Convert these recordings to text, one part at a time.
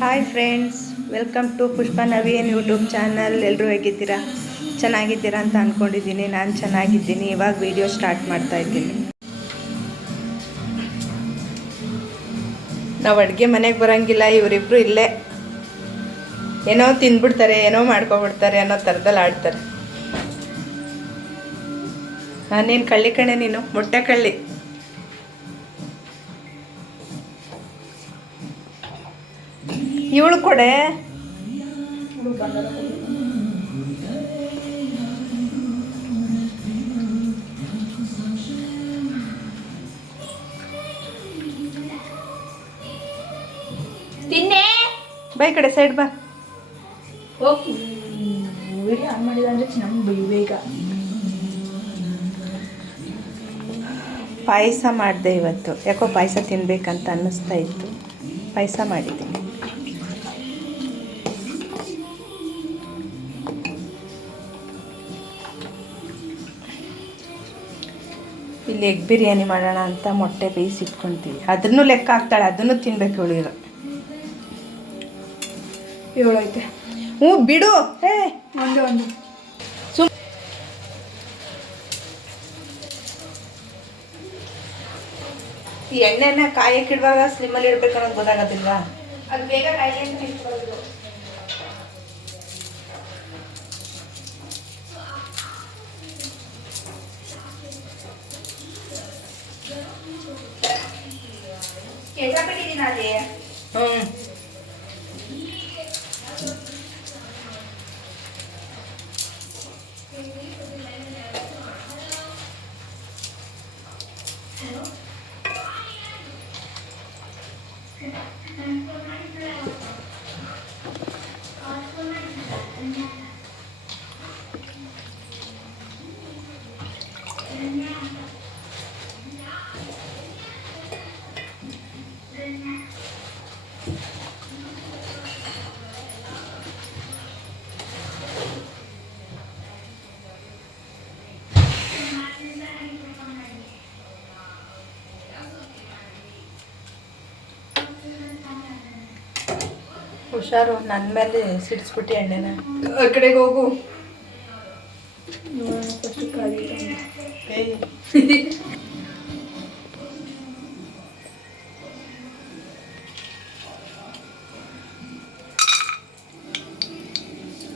Hi friends, welcome to Pushpa Naveen YouTube channel. ಎಲ್ಲರೂ ಹೇಗಿದ್ದೀರಾ? ಚೆನ್ನಾಗಿದ್ದೀರಾ ಅಂತ ಅಂದ್ಕೊಂಡಿದ್ದೀನಿ. ನಾನು ಚೆನ್ನಾಗಿದ್ದೀನಿ. ಇವಾಗ ವಿಡಿಯೋ ಸ್ಟಾರ್ಟ್ ಮಾಡ್ತಾ ಇದ್ದೀನಿ. ನಾವು ಅಡುಗೆ ಮನೆಗೆ ಬರೋಂಗಿಲ್ಲ, ಇವರಿಬ್ಬರು ಇಲ್ಲೇ ಏನೋ ತಿಂದ್ಬಿಡ್ತಾರೆ, ಏನೋ ಮಾಡ್ಕೊಬಿಡ್ತಾರೆ ಅನ್ನೋ ಥರದಲ್ಲಿ ಆಡ್ತಾರೆ. ನಾನೇನು ಕಳ್ಳಿ ಕಣೆ, ನೀನು ಮೊಟ್ಟೆ ಕಳ್ಳಿ. ಇವಳು ಕೊಡೆ. ತಿನ್ನೆ ಬೈ ಕಡೆ ಸೈಡ್ ಬಾ. ಹೋಗಿ ಆನ್ ಮಾಡಿದ ಅಂದರೆ ಚೆನ್ನಾಗಿ ಬೇಗ. ಪಾಯಸ ಮಾಡಿದೆ ಇವತ್ತು. ಯಾಕೋ ಪಾಯಸ ತಿನ್ಬೇಕಂತ ಅನ್ನಿಸ್ತಾ ಇತ್ತು, ಪಾಯಸ ಮಾಡಿದ್ದೀನಿ. ಇಲ್ಲಿ ಎಗ್ ಬಿರಿಯಾನಿ ಮಾಡೋಣ ಅಂತ ಮೊಟ್ಟೆ ಬೇಯಿಸಿಟ್ಕೊತೀವಿ. ಅದನ್ನು ಲೆಕ್ಕ ಹಾಕ್ತಾಳೆ, ಅದನ್ನು ತಿನ್ಬೇಕು ಇವಳಿರೋ. ಇವಳೈತೆ ಹ್ಞೂ ಬಿಡು. ಒಂದು ಸುಮ್ ಈ ಎಣ್ಣೆನ ಕಾಯಕ್ಕಿಡುವಾಗ ಸ್ಲಿಮ್ಮಲ್ಲಿ ಇಡ್ಬೇಕು ಅನ್ನೋದು ಗೊತ್ತಾಗೋದಿಲ್ವಾ? ಅದು ಬೇಗ ಕಾಯಿಲೆ ಅಂತ ಇಟ್ಕೊಳ್ಳೋದು. ಕೆಲಸ ಬಿಟ್ಟಿದ್ದೀನಿ ಅಲ್ಲಿ. ಹ್ಞೂ ಹುಷಾರು, ನನ್ನ ಮೇಲೆ ಸಿಡಿಸ್ಬಿಟ್ಟು ಎಣ್ಣೆನ. ಆ ಕಡೆಗೆ ಹೋಗು.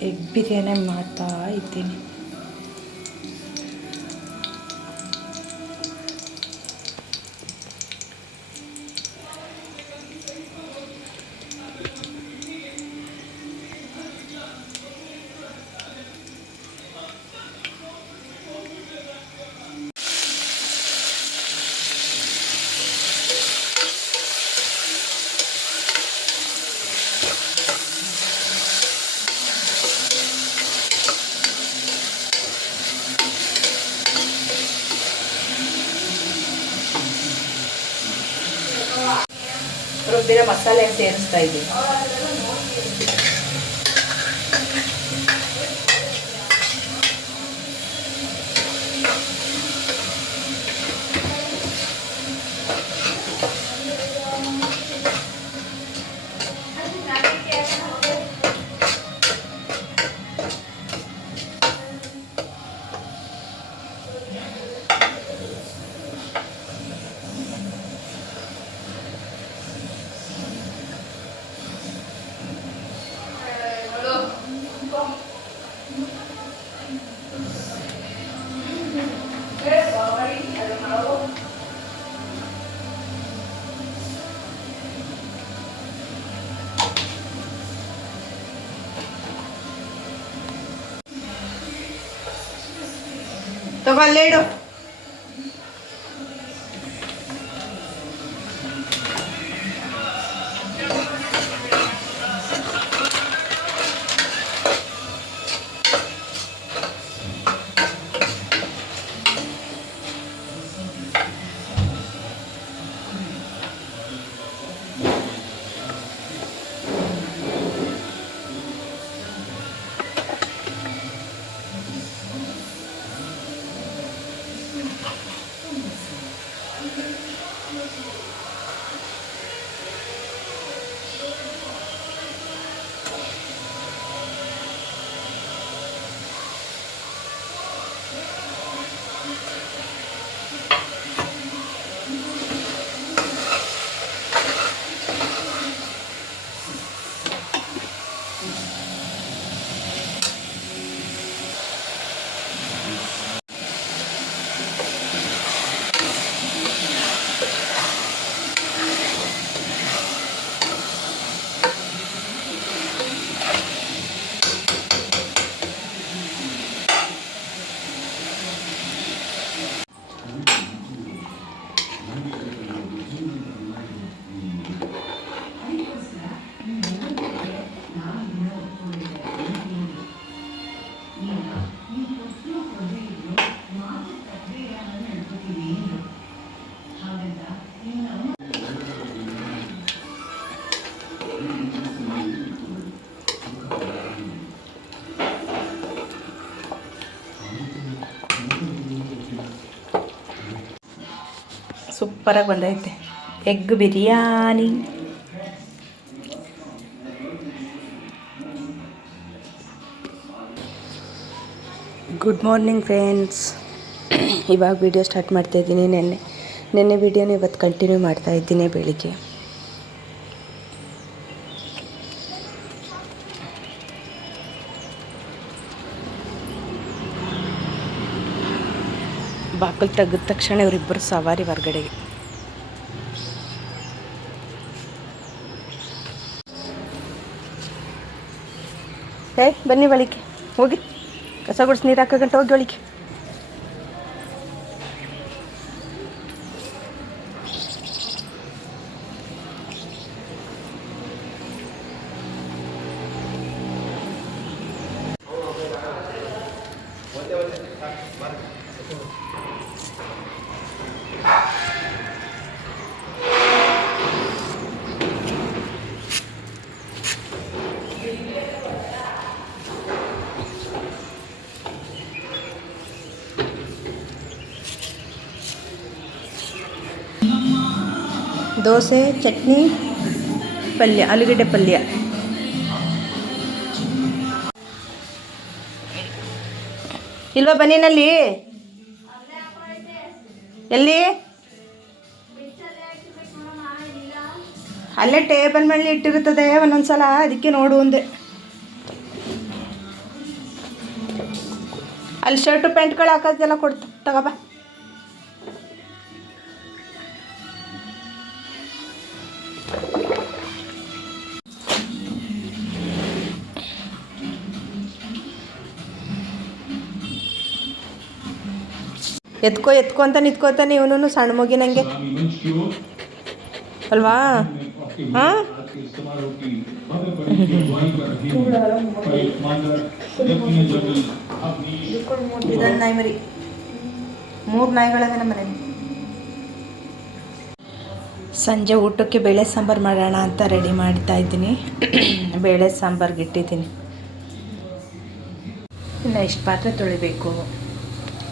ಎಗ್ ಬಿರಿಯಾನಿ ಮಾಡ್ತಾ ಇದ್ದೀನಿ. ರುಬ್ಬಿರೋ ಮಸಾಲೆ ಸೇರಿಸ್ತಾ ಇದ್ದೀವಿ. ತಗೋ ಅಲ್ಲೇ ಇಡು. ಸೂಪರಾಗಿ ಬಂದೈತೆ egg biryani. Good morning friends. ಇವಾಗ ವಿಡಿಯೋ ಸ್ಟಾರ್ಟ್ ಮಾಡ್ತಾಯಿದ್ದೀನಿ. ನೆನ್ನೆ ವಿಡಿಯೋನ ಇವತ್ತು ಕಂಟಿನ್ಯೂ ಮಾಡ್ತಾಯಿದ್ದೀನಿ ಬೆಳಿಗ್ಗೆ. ಬಾಕಲು ತೆಗೆದ ತಕ್ಷಣ ಇವರಿಬ್ಬರು ಸವಾರಿ ಹೊರಗಡೆಗೆ. ಬನ್ನಿ ಒಳಿಕೆ ಹೋಗಿ ಕಸ ಗುಡಿಸಿ ನೀರು ಹಾಕಗಂಟ ಹೋಗಿ ಒಳಿಕೆ. ದೋಸೆ, ಚಟ್ನಿ, ಪಲ್ಯ, ಆಲೂಗಡ್ಡೆ ಪಲ್ಯ. ಇಲ್ವಾ ಬನ್ನಿನಲ್ಲಿ? ಎಲ್ಲಿ? ಅಲ್ಲೇ ಟೇಬಲ್ ಮೇಲೆ ಇಟ್ಟಿರುತ್ತದೆ ಒಂದೊಂದ್ಸಲ, ಅದಕ್ಕೆ ನೋಡು ಒಂದೆ. ಅಲ್ಲಿ ಶರ್ಟು ಪ್ಯಾಂಟ್ಗಳು ಹಾಕೋದೆಲ್ಲ ಕೊಡ್ತು, ತಗೋಬ. ಎತ್ಕೋ ಅಂತ ನಿಂತ್ಕೋತಾನೆ ಇವನು, ಸಣ್ಣ ಮಗಿನಂಗೆ ಅಲ್ವಾ? ಹಾಂ, ಇದೊಂದು ನಾಯಿ ಮರಿ, 3 ನಾಯಿಗಳವೆ ನಮ್ಮ ಮನೇಲಿ. ಸಂಜೆ ಊಟಕ್ಕೆ ಬೇಳೆ ಸಾಂಬಾರು ಮಾಡೋಣ ಅಂತ ರೆಡಿ ಮಾಡ್ತಾ ಇದ್ದೀನಿ. ಬೇಳೆ ಸಾಂಬಾರ್ಗೆ ಇಟ್ಟಿದ್ದೀನಿ. ಇನ್ನು ಇಷ್ಟು ಪಾತ್ರೆ ತೊಳಿಬೇಕು,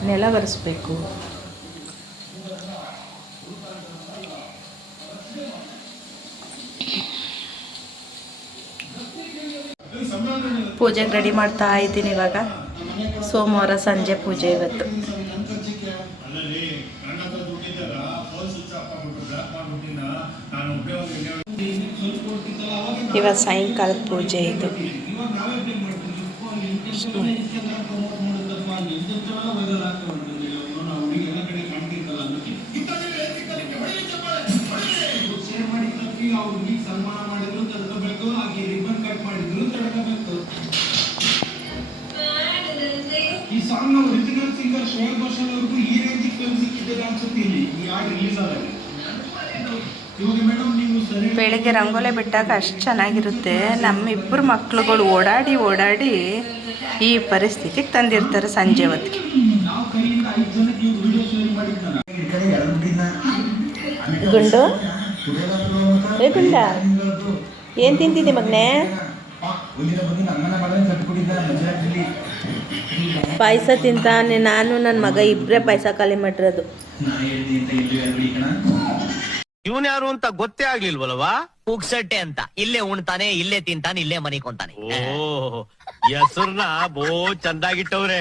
ನೆಲ ಒರೆಸ್ಬೇಕು. ಪೂಜೆಗೆ ರೆಡಿ ಮಾಡ್ತಾ ಇದ್ದೀನಿ ಇವಾಗ. ಸೋಮವಾರ ಸಂಜೆ ಪೂಜೆ ಇವತ್ತು. ಇವಾಗ ಸಾಯಂಕಾಲದ ಪೂಜೆ ಇದು. ಈ ಸಾಂಗ್ ನ ಒರಿಜಿನಲ್ ಸಿಂಗರ್ ಶ್ರೇಯಾ ಘೋಷಾಲ್ ಅವ್ರಿಗೂ ಈ ರೇಂಜಿಗೆ ಫಿಲ್ಮ್ ಸಿಕ್ಕಿದೆ ಅನ್ಸುತ್ತೆ. ಇಲ್ಲಿ ಈ ಹಾಡು ರಿಲೀಸ್ ಆದಾಗ ಇವಾಗ ಮೇಡಮ್ ನೀವು ಸರಿ ಬೆಳಗ್ಗೆ ರಂಗೋಲೆ ಬಿಟ್ಟಾಗ ಅಷ್ಟು ಚೆನ್ನಾಗಿರುತ್ತೆ. ನಮ್ಮಿಬ್ಬರು ಮಕ್ಳುಗಳು ಓಡಾಡಿ ಈ ಪರಿಸ್ಥಿತಿಗೆ ತಂದಿರ್ತಾರೆ ಸಂಜೆ ಹೊತ್ತಿಗೆ. ನಾವು ಕೈಯಿಂದ 5 ಜನಕ್ಕೆ ಇವ್ರು ವಿಡಿಯೋ ಶೇರ್ ಮಾಡಿದ್ದಾನೆ. ಗುಂಡು, ಏ ಗುಂಡ, ಏನು ತಿಂತಿದ್ದೆ ಮಗನೇ? ಪಾಯಸ ತಿಂತಾನೆ. ನಾನು ನನ್ನ ಮಗ ಇಬ್ಬರೇ ಪಾಯಸ ಖಾಲಿ ಮಾಡಿರೋದು. ಇವನ್ ಯಾರು ಅಂತ ಗೊತ್ತೇ ಆಗ್ಲಿಲ್ವಲ್ವಾ? ಪುಕ್ಸಟ್ಟೆ ಅಂತ. ಇಲ್ಲೇ ಉಣ್ತಾನೆ, ಇಲ್ಲೇ ತಿಂತಾನೆ, ಇಲ್ಲೇ ಮನಿಕೊಂತಾನೆ. ಓ, ಹೆಸರ್ನ ಬೋ ಚಂದಾಗಿಟ್ಟವ್ರೆ.